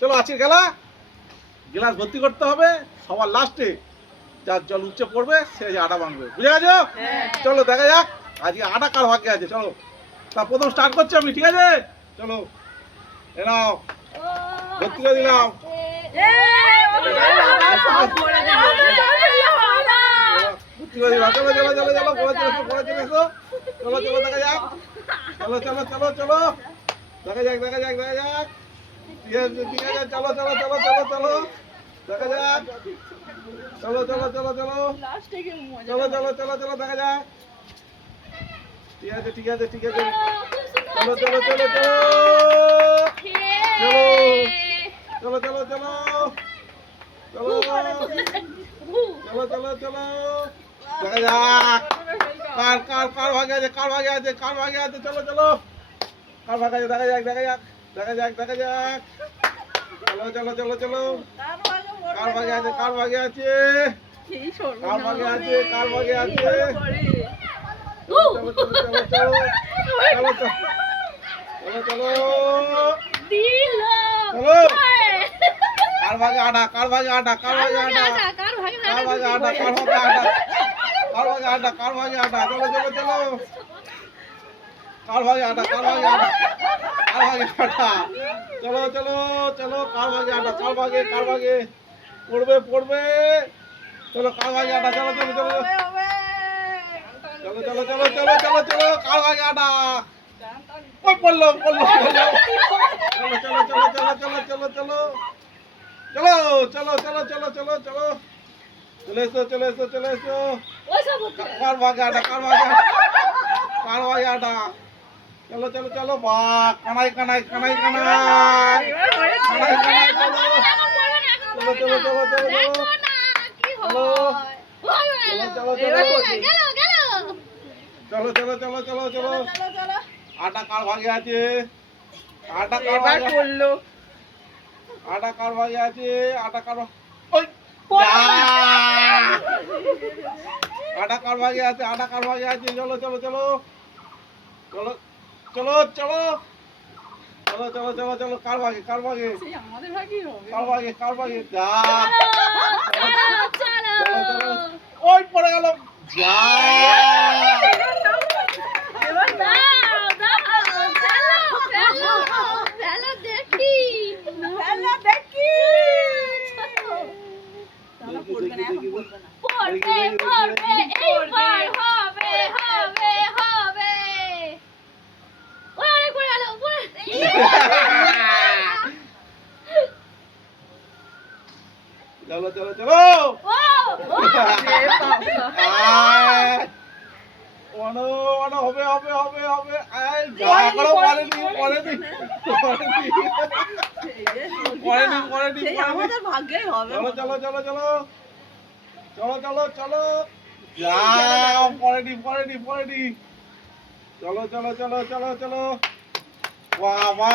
চলো আজকের খেলা গ্লাস ভর্তি করতে হবে, সবার লাস্টে যার জল উচ্চে পড়বে সে যে আটা ভাঙবে, বুঝে গেছো? চলো দেখা যাক আজকে আটা কার ভাগ্যে আছে। চলো তা প্রথম স্টার্ট করছি আমি, ঠিক আছে? চলো এনাও ভর্তি করে দিলাম। চলো চলো চলো চলো পরে চলে এসো, পরে চলে এসো। চলো চলো দেখা যাক, চলো চলো চলো চলো দেখা যাক দেখা যাক দেখা যাক। ঠিক আছে ঠিক আছে, চলো চলো চলো চলো চলো দেখা যাক। চলো চলো চলো চলো চলো চলো চলো চলো দেখা যাক। ঠিক আছে ঠিক আছে ঠিক আছে, চলো চলো চলো চলো চলো চলো চলো চলো চলো চলো চলো চলো দেখা যাক কার কার কার ভাগে আছে, কার ভাগে আছে, কার ভাগে আছে। চলো চলো কার ভাগে আছে দেখা যাক দেখা যাক দেখা যাক দেখা যাক। চলো চলো চলো চলো কার ভাগে আছে, কার ভাগে আছে, কার ভাগে আছে, কার ভাগে আছে। চলো চলো চলো চলো চলো চলো চলো চলো কার ভাগে আটা, কার ভাগে আটা, কার ভাগে আটা, কার ভাগে আটা, কার ভাগে আটা, কার ভাগে আটা, কার ভাগে আটা। চলো চলো চলো কার ভাগে আটা, কার ভাগে আটা, কার ভাগে আটা। চলো চলো চলো কার ভাগে আটা, কার ভাগে, কার ভাগে পড়বে পড়বে। চলো কার ভাগে আটা, চলো চলো চলো চলো চলো চলো চলো চলো চলো কার ভাগে আটা। ওই পড়লো পড়লো পড়লো। চলো চলো চলো চলো চলো চলো চলো চলো চলো চলো চলো চলো চলে এসো চলে এসো চলে এসো। কার ভাগে আটা, কার ভাগে আটা, কার ভাগে আটা। চলো চলো চলো বা কানাই কানাই কানাই কানাই কানাই কানাই। চলো চলো চলো চলো চলো চলো চলো চলো চলো চলো চলো চলো। আটা কার ভাগে আছে, আটা কার ভাগে পড়লো, আটা কার ভাগে আছে, আটা কার ওই আটা কার ভাগে আছে, আটা কার ভাগে আছে। চলো চলো চলো চলো চলো চলো চলো চলো চলো চলো কার ভাগে, কার ভাগে, কার ভাগে, কার ভাগে। যা ওই পড়ে গেল যা। চলো চলো চলো হবে হবে হবে হবে। এখনো পড়েনি পড়েনি পড়েনি পড়েনি। আমাদের ভাগ্যেই হবে। চলো চলো চলো চলো চলো চলো চলো যা পড়েনি পড়েনি পড়েনি। চলো চলো চলো চলো চলো বাবা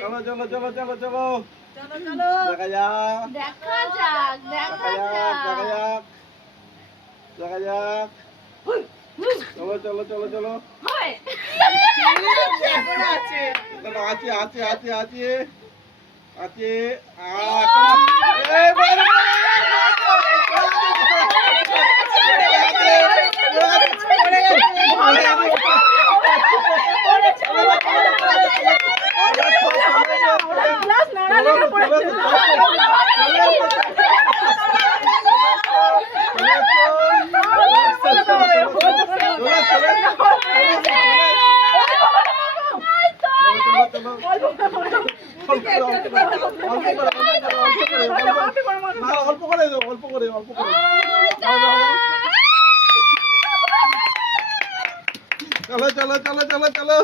চলো চলো চলো চলো চলো দেখা যাক দেখা যাক দেখা যাক দেখা যাক। চলো চলো চলো চলো আছে আছে আছে আছে আছে। অল্প করে অল্প করে অল্প করে চলো চলো চলো চলো চলো